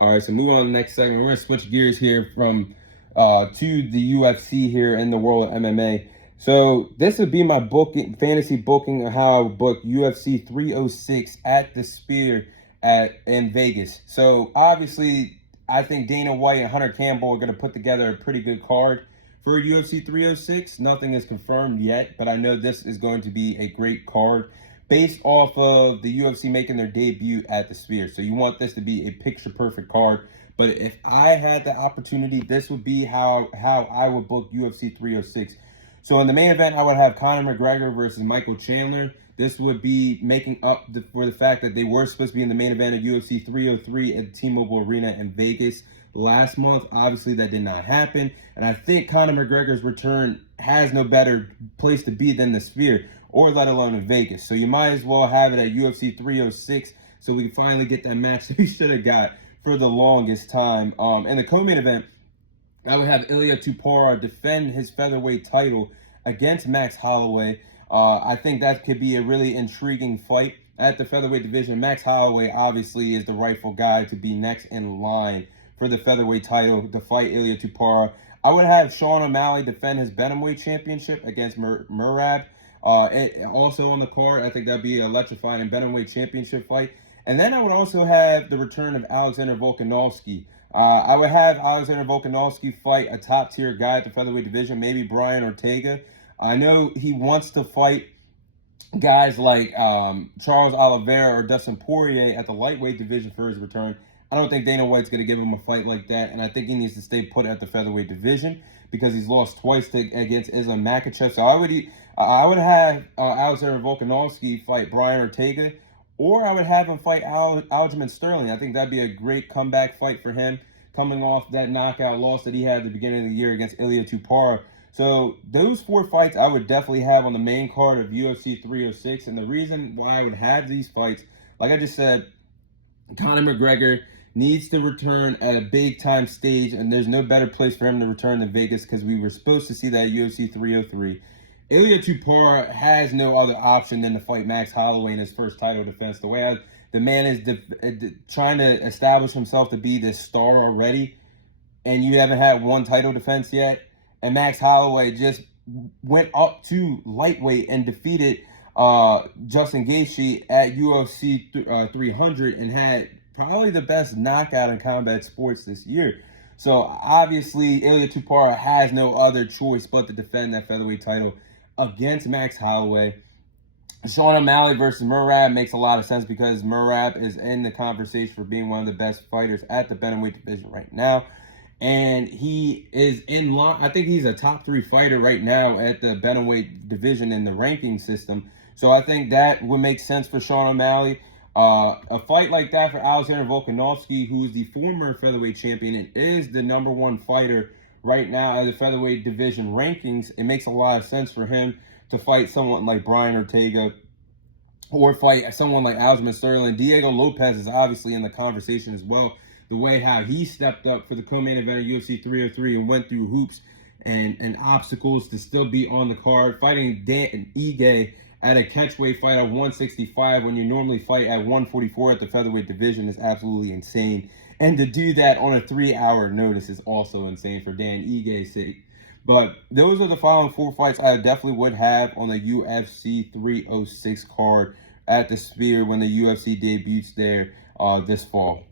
All right, so moving on to the next segment. We're going to switch gears here from to the UFC here in the world of MMA. So this would be my fantasy booking of how I would book UFC 306 at the Sphere in Vegas. So obviously, I think Dana White and Hunter Campbell are going to put together a pretty good card for UFC 306. Nothing is confirmed yet, but I know this is going to be a great card based off of the UFC making their debut at the Sphere. So you want this to be a picture-perfect card. But if I had the opportunity, this would be how I would book UFC 306. So in the main event, I would have Conor McGregor versus Michael Chandler. This would be making up for the fact that they were supposed to be in the main event of UFC 303 at the T-Mobile Arena in Vegas last month. Obviously, that did not happen. And I think Conor McGregor's return has no better place to be than the Sphere, or let alone in Vegas. So you might as well have it at UFC 306 so we can finally get that match that we should have got for the longest time. In the co-main event, I would have Ilia Topuria defend his featherweight title against Max Holloway. I think that could be a really intriguing fight at the featherweight division. Max Holloway obviously is the rightful guy to be next in line for the featherweight title to fight Ilia Topuria. I would have Sean O'Malley defend his bantamweight championship against Merab. Also on the card, I think that'd be an electrifying bantamweight championship fight. And then I would also have the return of Alexander Volkanovski. I would have Alexander Volkanovski fight a top-tier guy at the featherweight division, maybe Brian Ortega. I know he wants to fight guys like Charles Oliveira or Dustin Poirier at the lightweight division for his return. I don't think Dana White's going to give him a fight like that, and I think he needs to stay put at the featherweight division because he's lost twice against Islam Makhachev. So I would have Alexander Volkanovski fight Brian Ortega, or I would have him fight Aljamain Sterling. I think that'd be a great comeback fight for him, coming off that knockout loss that he had at the beginning of the year against Ilia Topuria. So those four fights I would definitely have on the main card of UFC 306. And the reason why I would have these fights, like I just said, Conor McGregor needs to return at a big-time stage, and there's no better place for him to return than Vegas because we were supposed to see that at UFC 303. Ilia Topuria has no other option than to fight Max Holloway in his first title defense. The way the man is trying to establish himself to be this star already, and you haven't had one title defense yet. And Max Holloway just went up to lightweight and defeated Justin Gaethje at UFC 300 and had probably the best knockout in combat sports this year. So obviously, Ilia Topuria has no other choice but to defend that featherweight title against Max Holloway. Sean O'Malley versus Merab makes a lot of sense because Merab is in the conversation for being one of the best fighters at the bantamweight division right now. And he is in line. I think he's a top 3 fighter right now at the bantamweight division in the ranking system. So I think that would make sense for Sean O'Malley. A fight like that for Alexander Volkanovski, who is the former featherweight champion and is the #1 fighter right now at the featherweight division rankings, it makes a lot of sense for him to fight someone like Brian Ortega or fight someone like Aljamain Sterling. Diego Lopez is obviously in the conversation as well. The way how he stepped up for the co-main event of UFC 303 and went through hoops and obstacles to still be on the card, fighting Dan Ige at a catchweight fight at 165 when you normally fight at 144 at the featherweight division is absolutely insane. And to do that on a 3-hour notice is also insane for Dan Ige's sake. But those are the following 4 fights I definitely would have on the UFC 306 card at the Sphere when the UFC debuts there this fall.